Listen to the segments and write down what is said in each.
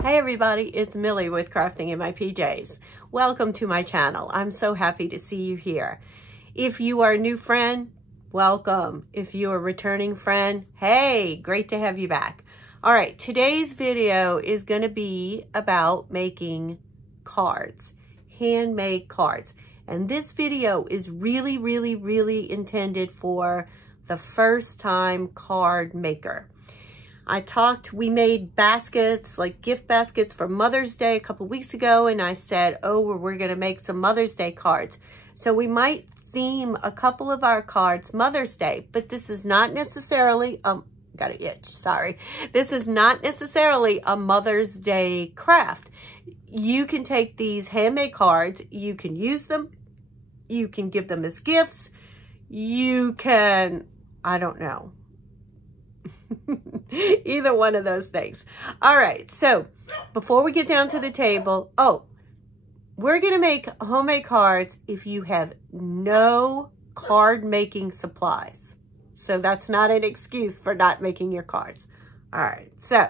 Hey everybody, it's Millie with Crafting in My PJs. Welcome to my channel. I'm so happy to see you here. If you are a new friend, welcome. If you're a returning friend, hey, great to have you back. All right, today's video is going to be about making cards, handmade cards. And this video is really intended for the first time card maker. We made baskets, like gift baskets for Mother's Day a couple weeks ago, and I said, oh, we're going to make some Mother's Day cards. So we might theme a couple of our cards Mother's Day, but this is not necessarily, got an itch, sorry. This is not necessarily a Mother's Day craft. You can take these handmade cards, you can use them, you can give them as gifts, you can, I don't know. Either one of those things. All right, so before we get down to the table, we're going to make homemade cards if you have no card making supplies. So that's not an excuse for not making your cards. All right, so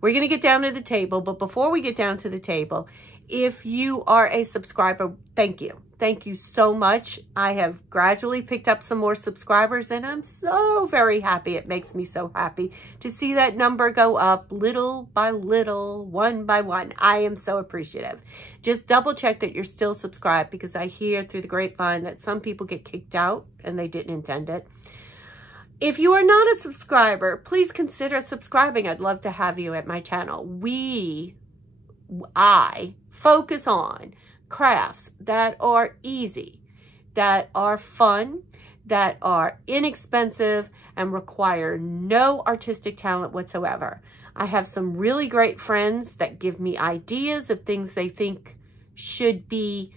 we're going to get down to the table, but before we get down to the table, if you are a subscriber, thank you. Thank you so much. I have gradually picked up some more subscribers and I'm so very happy. It makes me so happy to see that number go up little by little, one by one. I am so appreciative. Just double check that you're still subscribed because I hear through the grapevine that some people get kicked out and they didn't intend it. If you are not a subscriber, please consider subscribing. I'd love to have you at my channel. I focus on crafts that are easy, that are fun, that are inexpensive, and require no artistic talent whatsoever. I have some really great friends that give me ideas of things they think should be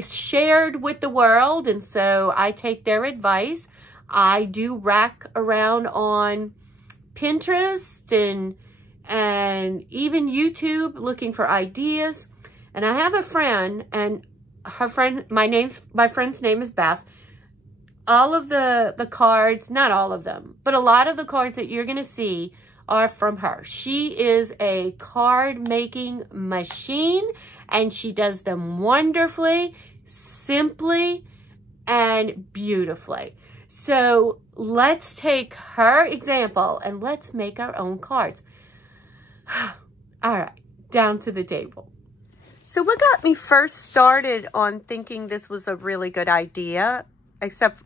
shared with the world, and so I take their advice. I do rack around on Pinterest and even YouTube looking for ideas. And I have a friend, and my friend's name is Beth. All of the cards, not all of them, but a lot of the cards that you're going to see are from her. She is a card making machine, and she does them wonderfully, simply, and beautifully. So let's take her example and let's make our own cards. All right, down to the table. So what got me first started on thinking this was a really good idea, except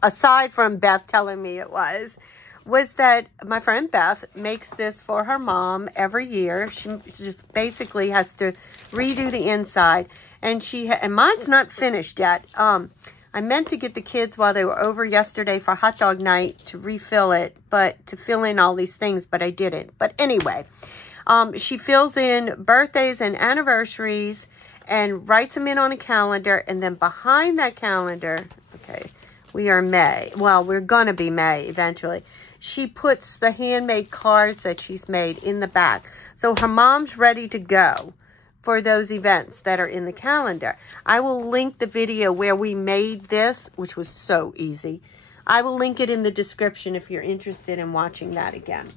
aside from Beth telling me it was that my friend Beth makes this for her mom every year. She just basically has to redo the inside, and mine's not finished yet. I meant to get the kids while they were over yesterday for hot dog night to refill it, but to fill in all these things, but I didn't. But anyway, she fills in birthdays and anniversaries and writes them in on a calendar. And then behind that calendar, okay, we are May. Well, we're going to be May eventually. She puts the handmade cards that she's made in the back. So her mom's ready to go for those events that are in the calendar. I will link the video where we made this, which was so easy. I will link it in the description if you're interested in watching that again.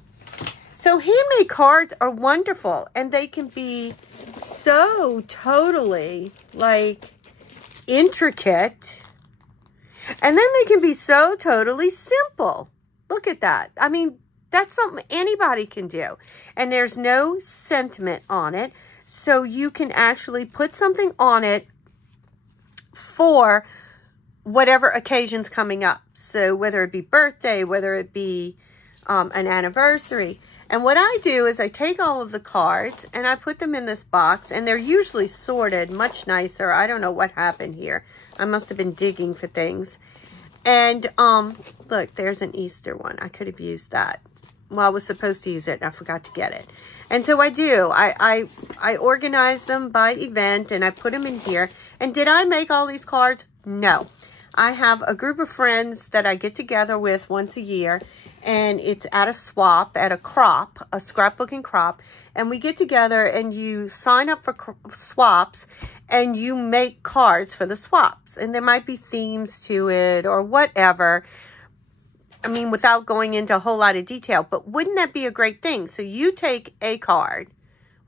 So handmade cards are wonderful, and they can be so totally like intricate, and then they can be so totally simple. Look at that. I mean, that's something anybody can do, and there's no sentiment on it. So you can actually put something on it for whatever occasion's coming up. So whether it be birthday, whether it be an anniversary. And what I do is I take all of the cards and I put them in this box, and they're usually sorted much nicer. I don't know what happened here. I must have been digging for things. And look, there's an Easter one. I could have used that. Well, I was supposed to use it and I forgot to get it. And so I do. I organize them by event and I put them in here. And did I make all these cards? No. I have a group of friends that I get together with once a year, and it's at a swap, at a crop, a scrapbooking crop. And we get together and you sign up for swaps and you make cards for the swaps. And there might be themes to it or whatever. I mean, without going into a whole lot of detail, but wouldn't that be a great thing? So you take a card,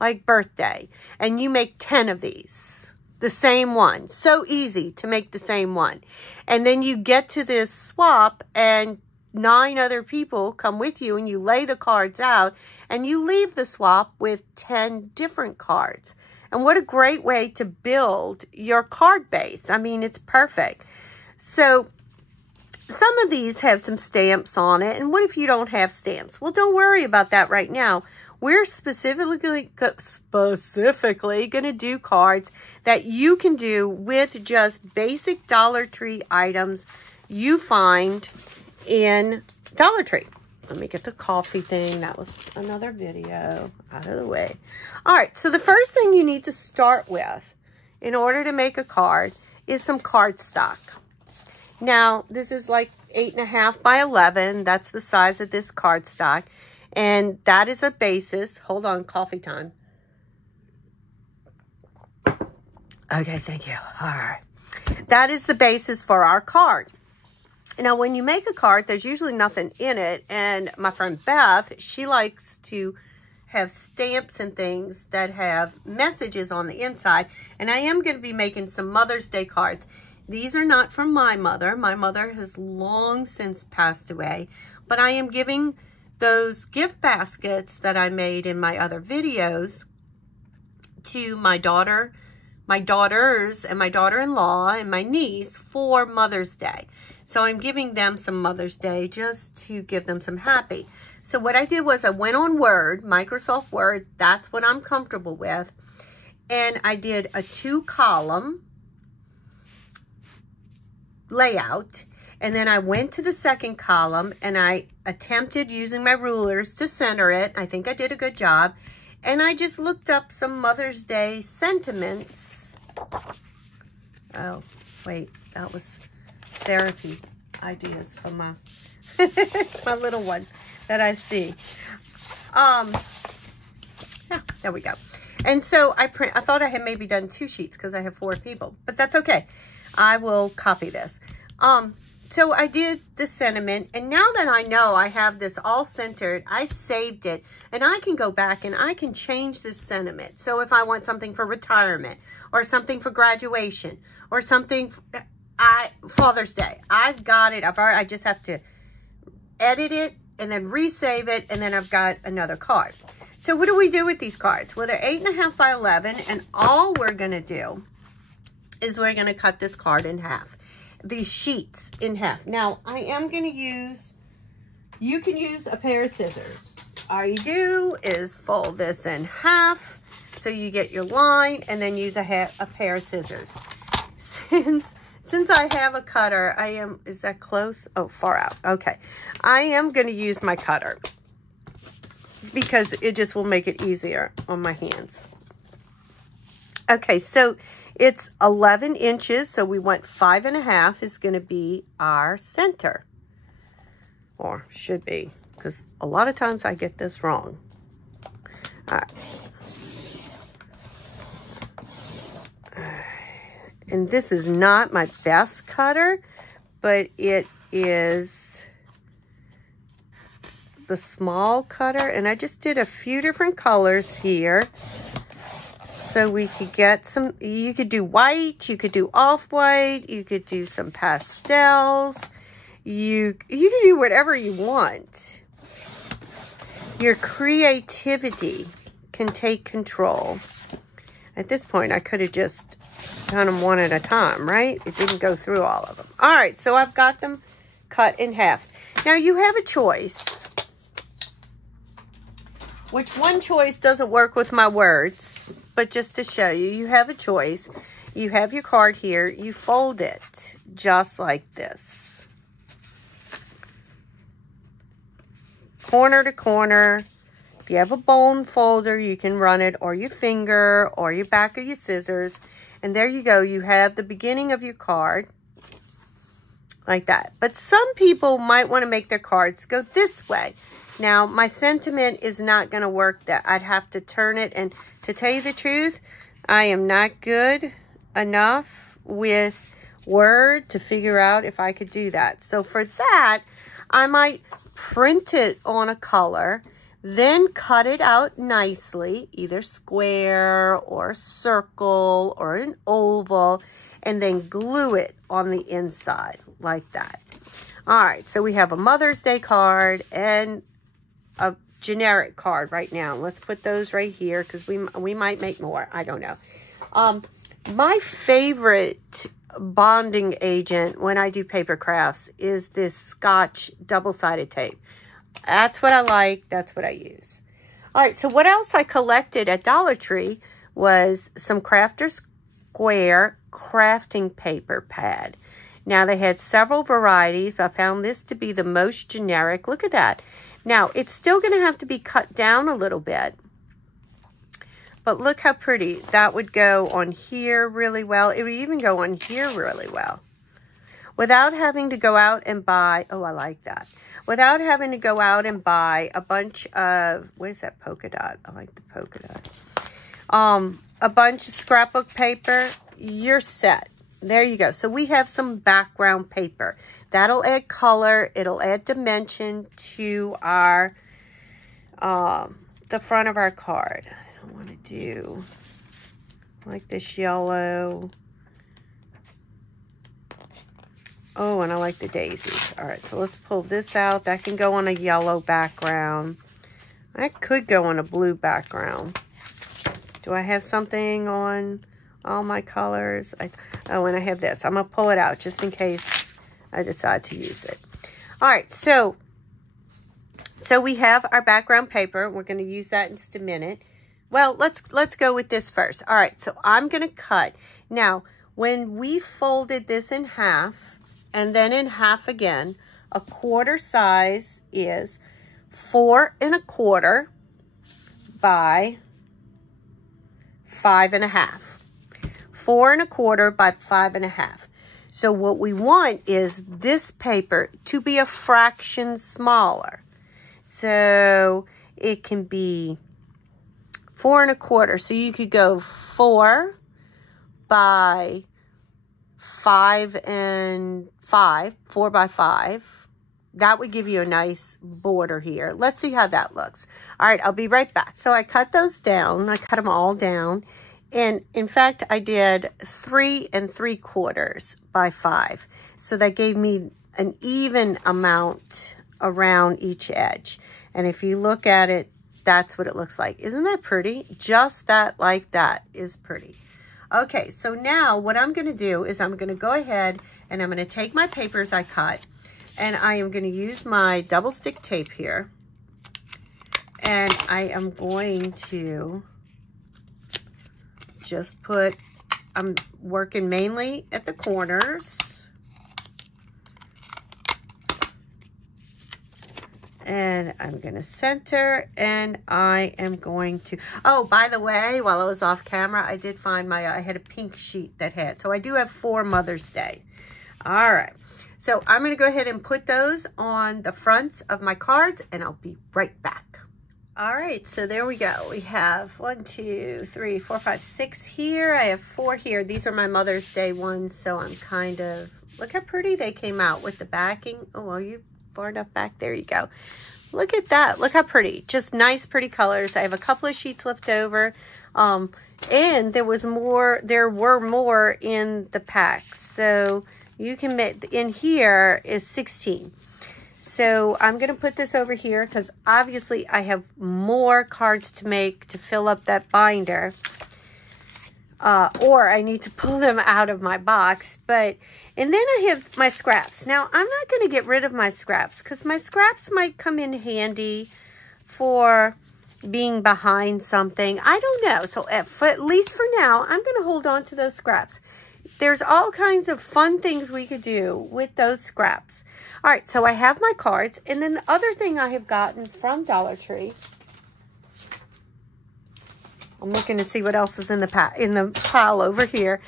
like birthday, and you make 10 of these, the same one. So easy to make the same one. And then you get to this swap and 9 other people come with you and you lay the cards out and you leave the swap with 10 different cards. And what a great way to build your card base. I mean, it's perfect. So some of these have some stamps on it. And what if you don't have stamps? Well, don't worry about that right now. We're specifically going to do cards that you can do with just basic Dollar Tree items you find in Dollar Tree. Let me get the coffee thing. That was another video out of the way. All right, so the first thing you need to start with in order to make a card is some cardstock. Now, this is like 8.5 by 11. That's the size of this cardstock. And that is a basis. Hold on, coffee time. Okay, thank you. All right. That is the basis for our card. Now, when you make a card, there's usually nothing in it. And my friend Beth, she likes to have stamps and things that have messages on the inside. And I am going to be making some Mother's Day cards. These are not from my mother. My mother has long since passed away. But I am giving those gift baskets that I made in my other videos to my daughter, my daughters, and my daughter-in-law, and my niece for Mother's Day. So I'm giving them some Mother's Day just to give them some happy. So what I did was I went on Word, Microsoft Word. That's what I'm comfortable with. And I did a 2-column layout. And then I went to the second column and I attempted using my rulers to center it. I think I did a good job. And I just looked up some Mother's Day sentiments. Oh, wait, that was therapy ideas from my, my little one that I see. Yeah, there we go. And so I thought I had maybe done 2 sheets because I have 4 people, but that's okay. I will copy this. So I did the sentiment, and now that I know I have this all centered, I saved it, and I can go back and I can change this sentiment. So if I want something for retirement, or something for graduation, or something Father's Day, I've got it. I just have to edit it and then resave it, and then I've got another card. So what do we do with these cards? Well, they're 8.5 by 11, and all we're going to do is we're going to cut this card in half. These sheets in half. Now, I am going to use, you can use a pair of scissors. All you do is fold this in half so you get your line, and then use a pair of scissors. Since I have a cutter, is that close? Oh, far out. Okay. I am going to use my cutter because it just will make it easier on my hands. Okay, so it's 11 inches, so we want 5.5 is going to be our center. Or should be, because a lot of times I get this wrong. All right. And this is not my best cutter, but it is the small cutter. And I just did a few different colors here. So we could get some, you could do white, you could do off-white, you could do some pastels. You can do whatever you want. Your creativity can take control. At this point, I could have just done them one at a time, right? It didn't go through all of them. All right, so I've got them cut in half. Now, you have a choice. Which one choice doesn't work with my words, but just to show you, you have a choice. You have your card here. You fold it just like this. Corner to corner. If you have a bone folder, you can run it or your finger or your back of your scissors. And there you go. You have the beginning of your card like that. But some people might want to make their cards go this way. Now, my sentiment is not going to work that. I'd have to turn it. And to tell you the truth, I am not good enough with Word to figure out if I could do that. So for that, I might print it on a color, then cut it out nicely, either square or a circle or an oval, and then glue it on the inside like that. All right, so we have a Mother's Day card and a generic card right now. Let's put those right here because we might make more. I don't know. My favorite bonding agent when I do paper crafts is this Scotch double-sided tape. That's what I like. That's what I use. All right, so what else I collected at Dollar Tree was some Crafter Square crafting paper pad. Now, they had several varieties, but I found this to be the most generic. Look at that. Now, it's still going to have to be cut down a little bit. But look how pretty. That would go on here really well. It would even go on here really well. Without having to go out and buy, oh, I like that. Without having to go out and buy a bunch of, what is that polka dot? I like the polka dot. A bunch of scrapbook paper, you're set. There you go. So we have some background paper. That'll add color. It'll add dimension to our, the front of our card. I want to do like this yellow. Oh, and I like the daisies. All right, so let's pull this out. That can go on a yellow background. That could go on a blue background. Do I have something on all my colors? Oh, and I have this. I'm going to pull it out just in case I decide to use it. All right, so we have our background paper. We're going to use that in just a minute. Well, let's go with this first. All right, so I'm going to cut. Now, when we folded this in half and then in half again, a quarter size is 4 1/4 by 5 1/2. 4 1/4 by 5 1/2. So what we want is this paper to be a fraction smaller. So it can be 4 1/4. So you could go 4 by 5 and 5, 4 by 5. That would give you a nice border here. Let's see how that looks. All right, I'll be right back. So I cut those down. I cut them all down. And in fact, I did 3 3/4 by 5. So that gave me an even amount around each edge. And if you look at it, that's what it looks like. Isn't that pretty? Just that, like that, is pretty. Okay, so now what I'm going to do is I'm going to go ahead and I'm going to take my papers I cut and I am going to use my double stick tape here. And I am going to just put, I'm working mainly at the corners. And I'm going to center, and I am going to, oh, by the way, while I was off camera, I did find I had a pink sheet that had, so I do have 4 Mother's Day. All right. So I'm going to go ahead and put those on the fronts of my cards, and I'll be right back. All right, so there we go. We have 1, 2, 3, 4, 5, 6 here. I have 4 here. These are my Mother's Day ones, so I'm kind of, look how pretty they came out with the backing. Oh, well, you far enough back. There you go. Look at that. Look how pretty. Just nice, pretty colors. I have a couple of sheets left over. And there were more in the packs. So you can make, in here is 16. So I'm going to put this over here because obviously I have more cards to make to fill up that binder. Or I need to pull them out of my box. And then I have my scraps. Now, I'm not going to get rid of my scraps because my scraps might come in handy for being behind something. I don't know. So at least for now, I'm going to hold on to those scraps. There's all kinds of fun things we could do with those scraps. All right, so I have my cards. And then the other thing I have gotten from Dollar Tree, I'm looking to see what else is in the pile over here.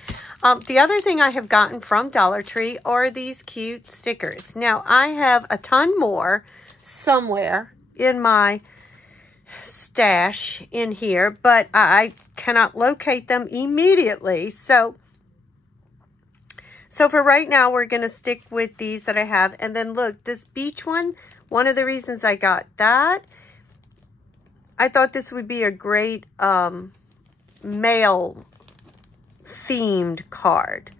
The other thing I have gotten from Dollar Tree are these cute stickers. Now, I have a ton more somewhere in my stash in here, but I cannot locate them immediately. So So for right now, we're going to stick with these that I have. And then look, this beach one of the reasons I got that, I thought this would be a great male themed card.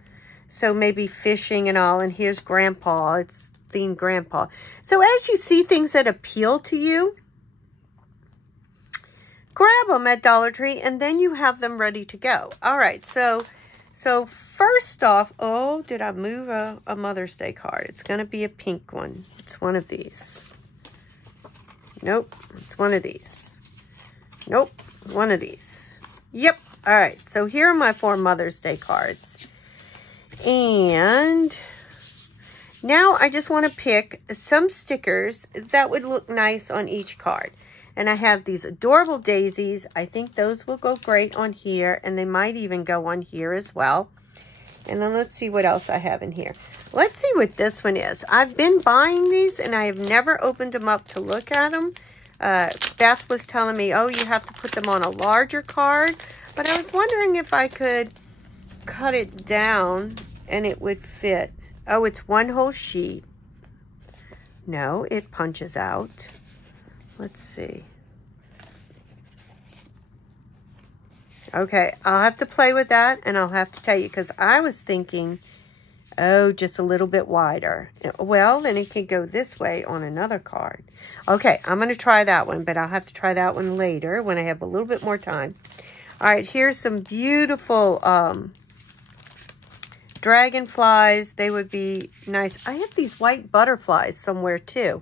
So maybe fishing and all. And here's Grandpa. It's themed Grandpa. So as you see things that appeal to you, grab them at Dollar Tree and then you have them ready to go. All right. So first off, oh, did I move a Mother's Day card? It's going to be a pink one. It's one of these. Nope. It's one of these. Nope. One of these. Yep. All right. So here are my 4 Mother's Day cards. And now I just want to pick some stickers that would look nice on each card. And I have these adorable daisies. I think those will go great on here. And they might even go on here as well. And then let's see what else I have in here. Let's see what this one is. I've been buying these and I have never opened them up to look at them. Beth was telling me, oh, you have to put them on a larger card. But I was wondering if I could cut it down and it would fit. Oh, it's one whole sheet. No, it punches out. Let's see. Okay, I'll have to play with that and I'll have to tell you because I was thinking, oh, just a little bit wider. Well, then it could go this way on another card. Okay, I'm going to try that one, but I'll have to try that one later when I have a little bit more time. All right, here's some beautiful dragonflies. They would be nice. I have these white butterflies somewhere too.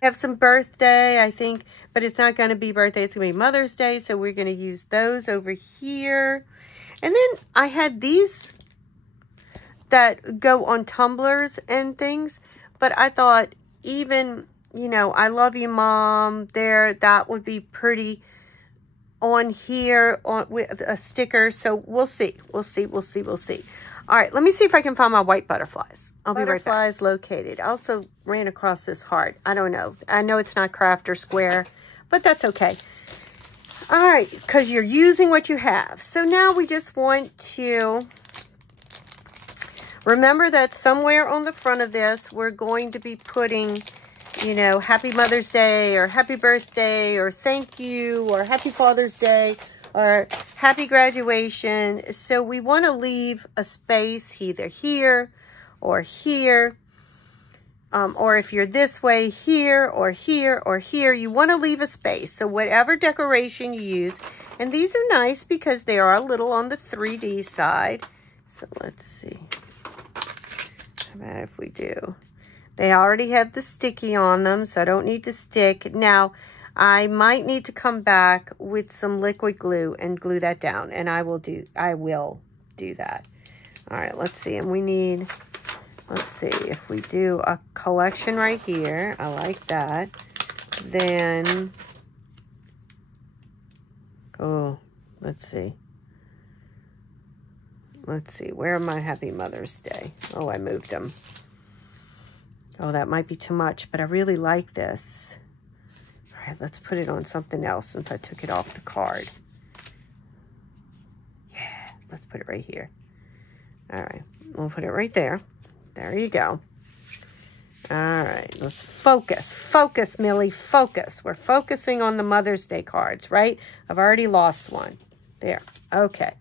I have some birthday, I think, but it's not going to be birthday. It's going to be Mother's Day, so we're going to use those over here. And then I had these that go on tumblers and things, but I thought even, you know, I love you, Mom, there, that would be pretty on here on with a sticker. So we'll see. We'll see. All right, let me see if I can find my white butterflies. I'll be right back. Butterflies located. I also ran across this heart. I don't know. I know it's not craft or square, but that's okay. All right, because you're using what you have. So now we just want to remember that somewhere on the front of this, we're going to be putting, you know, Happy Mother's Day or Happy Birthday or Thank You or Happy Father's Day or Happy Graduation. So we want to leave a space either here or here. Or if you're this way, here or here or here, you want to leave a space. So whatever decoration you use. And these are nice because they are a little on the 3D side. So let's see. How about if we do? They already have the sticky on them, so I don't need to stick. Now, I might need to come back with some liquid glue and glue that down. And I will do that. All right, let's see. And we need... Let's see, if we do a collection right here, I like that. Then, oh, let's see. Let's see, where are my Happy Mother's Day? Oh, I moved them. Oh, that might be too much, but I really like this. All right, let's put it on something else since I took it off the card. Yeah, let's put it right here. All right, we'll put it right there. There you go. All right, let's focus. Focus, Millie, focus. We're focusing on the Mother's Day cards, right? I've already lost one. There, okay.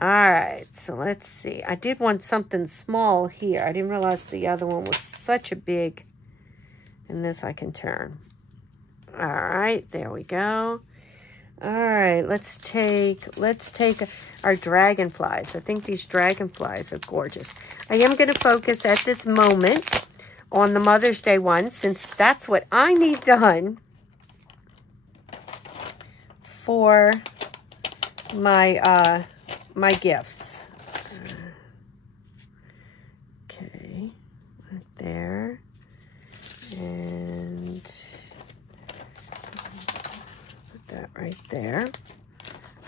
All right, so let's see. I did want something small here. I didn't realize the other one was such a big, and this I can turn. All right, there we go. All right, let's take our dragonflies. I think these dragonflies are gorgeous. I am going to focus at this moment on the Mother's Day one, since that's what I need done for my my gifts. Okay, right there, and that right there.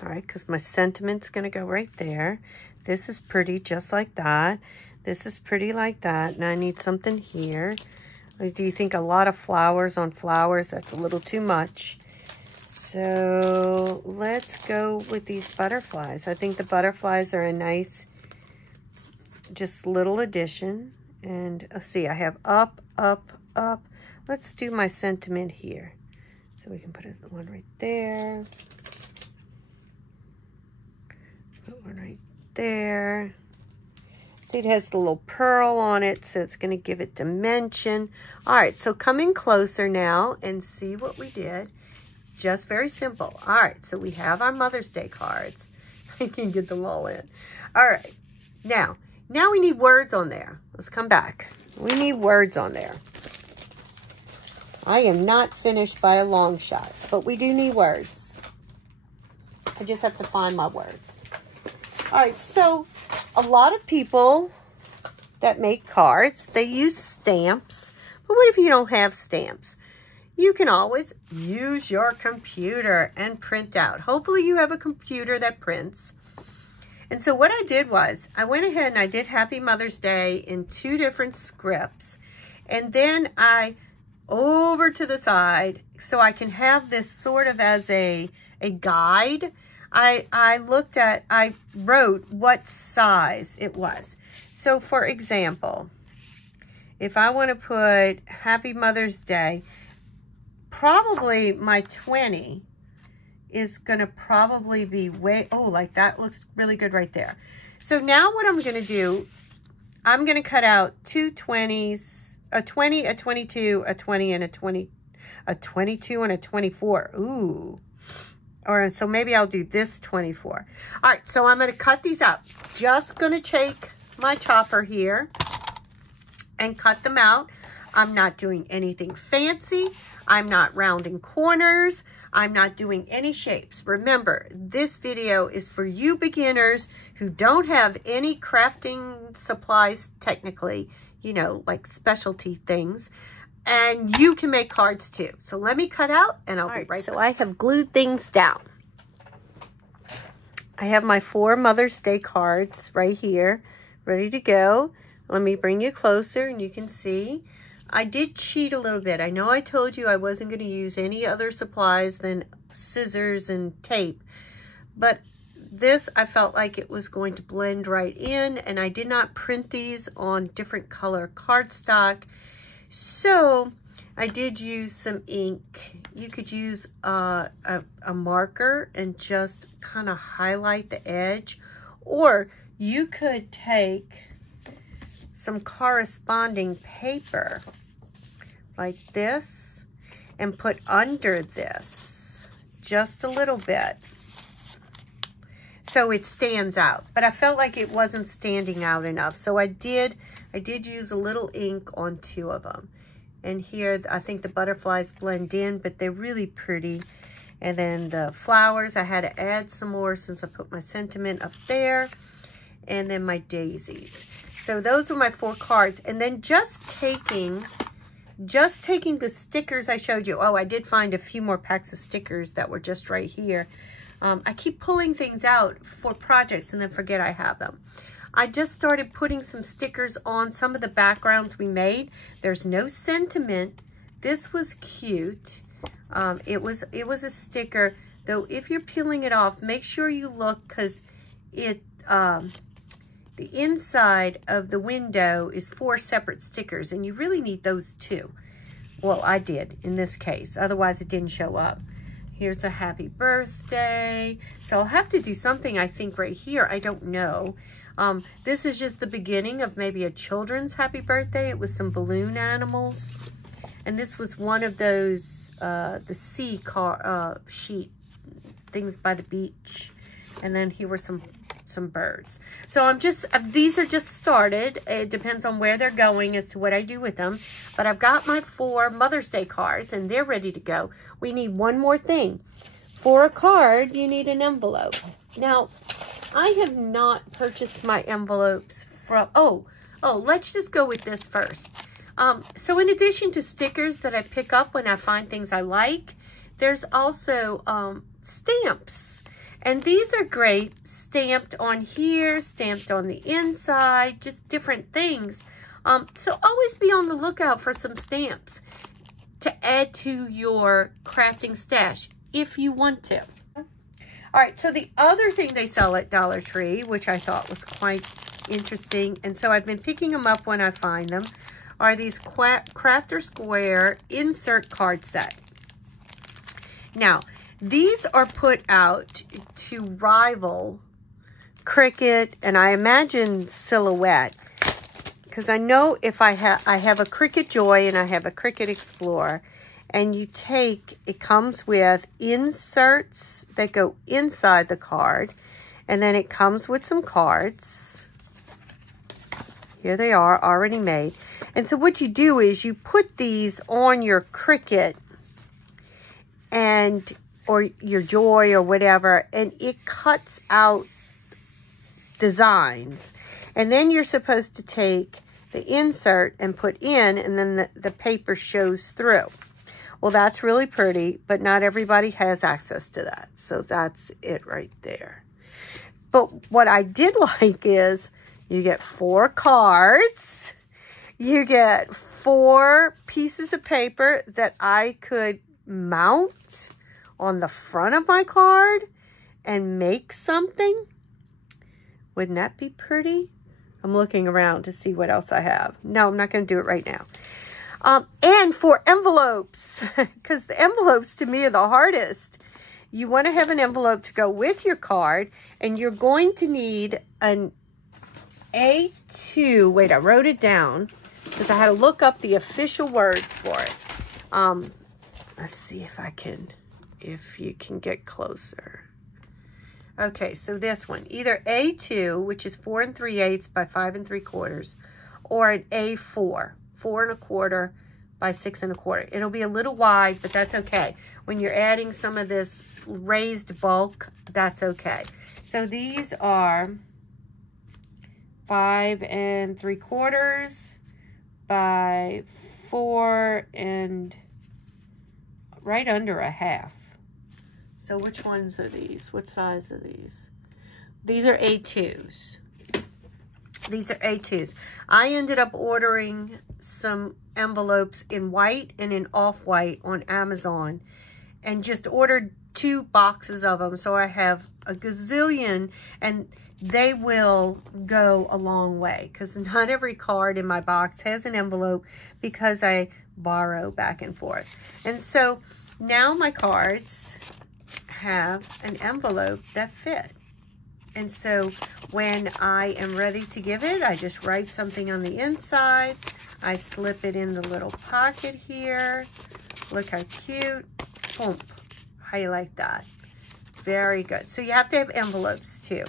All right, because my sentiment's going to go right there. This is pretty just like that. This is pretty like that. And I need something here. Do you think a lot of flowers on flowers? That's a little too much. So let's go with these butterflies. I think the butterflies are a nice just little addition. And let's see, I have up, up, up. Let's do my sentiment here. So we can put one right there. Put one right there. See, it has the little pearl on it, so it's going to give it dimension. All right, so come in closer now and see what we did. Just very simple. All right, so we have our Mother's Day cards. I can get them all in. All right, now we need words on there. Let's come back. We need words on there. I am not finished by a long shot, but we do need words. I just have to find my words. All right, so a lot of people that make cards, they use stamps. But what if you don't have stamps? You can always use your computer and print out. Hopefully you have a computer that prints. And so what I did was, I went ahead and I did Happy Mother's Day in 2 different scripts. And then I, over to the side, so I can have this sort of as a guide, I wrote what size it was. So for example, if I want to put Happy Mother's Day, probably my 20 is going to probably be way, oh, like that looks really good right there. So now what I'm going to do, I'm going to cut out 2 20s, a 20, a 22, a 20, and a 20, a 22 and a 24. Ooh. Or so maybe I'll do this 24. All right, so I'm going to cut these out. Just going to take my chopper here and cut them out. I'm not doing anything fancy. I'm not rounding corners. I'm not doing any shapes. Remember, this video is for you beginners who don't have any crafting supplies technically, you know, like specialty things. And you can make cards too. So let me cut out and I'll be right back. So I have glued things down. I have my 4 Mother's Day cards right here, ready to go. Let me bring you closer and you can see. I did cheat a little bit. I know I told you I wasn't going to use any other supplies than scissors and tape. But this, I felt like it was going to blend right in. And I did not print these on different color cardstock. So I did use some ink. You could use a marker and just kind of highlight the edge. Or you could take some corresponding paper like this and put under this just a little bit so it stands out. But I felt like it wasn't standing out enough, so I did use a little ink on 2 of them. And here I think the butterflies blend in, but they're really pretty. And then the flowers, I had to add some more since I put my sentiment up there. And then my daisies. So those were my 4 cards. And then just taking the stickers I showed you. Oh, I did find a few more packs of stickers that were just right here. I keep pulling things out for projects and then forget I have them. I just started putting some stickers on some of the backgrounds we made. There's no sentiment. This was cute. It was a sticker, though. If you're peeling it off, make sure you look, because it the inside of the window is 4 separate stickers, and you really need those 2. Well, I did in this case. Otherwise, it didn't show up. Here's a happy birthday. So I'll have to do something, I think, right here. I don't know. This is just the beginning of maybe a children's happy birthday. It was some balloon animals. And this was one of those, the sea sheet things by the beach. And then here were some birds. So I'm just, these are just started. It depends on where they're going as to what I do with them. But I've got my 4 Mother's Day cards and they're ready to go. We need one more thing. For a card, you need an envelope. Now, I have not purchased my envelopes from, let's just go with this first. So in addition to stickers that I pick up when I find things I like, there's also stamps. And these are great, stamped on here, stamped on the inside, just different things. So always be on the lookout for some stamps to add to your crafting stash if you want to. All right, so the other thing they sell at Dollar Tree, which I thought was quite interesting, and so I've been picking them up when I find them, are these Crafter Square insert card set. Now, these are put out to rival Cricut, and I imagine Silhouette, because I know if I have a Cricut Joy and I have a Cricut Explorer, and you take, it comes with inserts that go inside the card, and then it comes with some cards. Here they are, already made. And so what you do is you put these on your Cricut and or your Joy or whatever, and it cuts out designs. And then you're supposed to take the insert and put in, and then the paper shows through. Well, that's really pretty, but not everybody has access to that. So that's it right there. But what I did like is you get 4 cards. You get 4 pieces of paper that I could mount on the front of my card and make something. Wouldn't that be pretty? I'm looking around to see what else I have. No, I'm not going to do it right now. And 4 envelopes, because the envelopes to me are the hardest. You want to have an envelope to go with your card, and you're going to need an A2. Wait, I wrote it down because I had to look up the official words for it. Let's see if you can get closer. Okay, so this one, either A2, which is 4 3/8 by 5 3/4, or an A4, 4 1/4 by 6 1/4. It'll be a little wide, but that's okay. When you're adding some of this raised bulk, that's okay. So these are 5 3/4 by 4 and right under a half. So which ones are these? What size are these? These are A2s. These are A2s. I ended up ordering some envelopes in white and in off-white on Amazon, and just ordered 2 boxes of them. So I have a gazillion, and they will go a long way, because not every card in my box has an envelope, because I borrow back and forth. And so now my cards have an envelope that fit. And so when I am ready to give it, I just write something on the inside. I slip it in the little pocket here. Look how cute. Boom. How you like that? Very good. So you have to have envelopes too.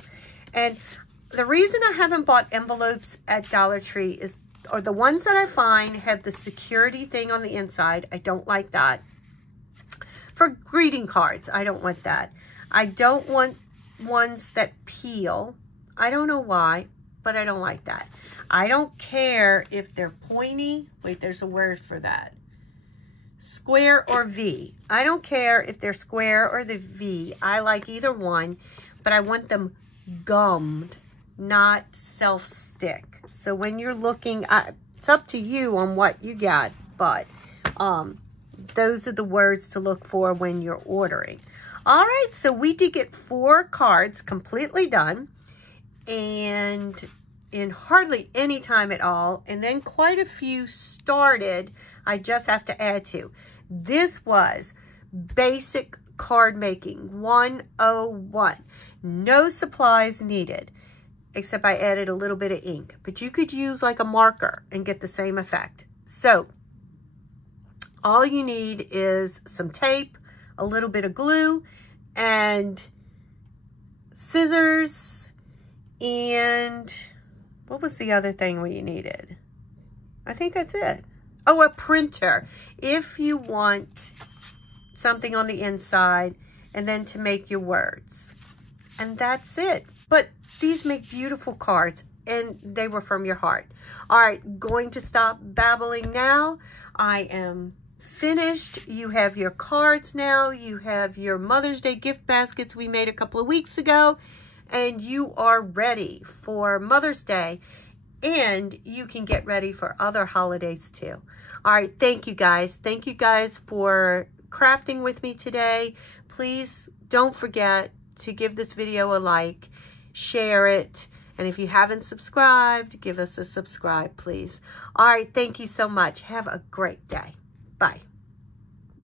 And the reason I haven't bought envelopes at Dollar Tree is, or the ones that I find have the security thing on the inside. I don't like that. For greeting cards, I don't want that. I don't want ones that peel. I don't know why, but I don't like that. I don't care if they're pointy. Wait, there's a word for that. Square or V. I don't care if they're square or the V. I like either one, but I want them gummed, not self-stick. So when you're looking, it's up to you on what you got, but those are the words to look for when you're ordering. All right, so we did get 4 cards completely done, and in hardly any time at all, and then quite a few started. I just have to add to. This was basic card making 101. No supplies needed, except I added a little bit of ink, but you could use like a marker and get the same effect. So all you need is some tape, a little bit of glue, and scissors, and what was the other thing you needed? I think that's it. Oh, a printer. If you want something on the inside, and then to make your words. And that's it. But these make beautiful cards, and they were from your heart. All right, going to stop babbling now. I am finished. You have your cards now. You have your Mother's Day gift baskets we made a couple of weeks ago, and you are ready for Mother's Day, and you can get ready for other holidays too. All right, thank you guys. Thank you guys for crafting with me today. Please don't forget to give this video a like, share it, And if you haven't subscribed, give us a subscribe, please. All right, thank you so much. Have a great day. Bye.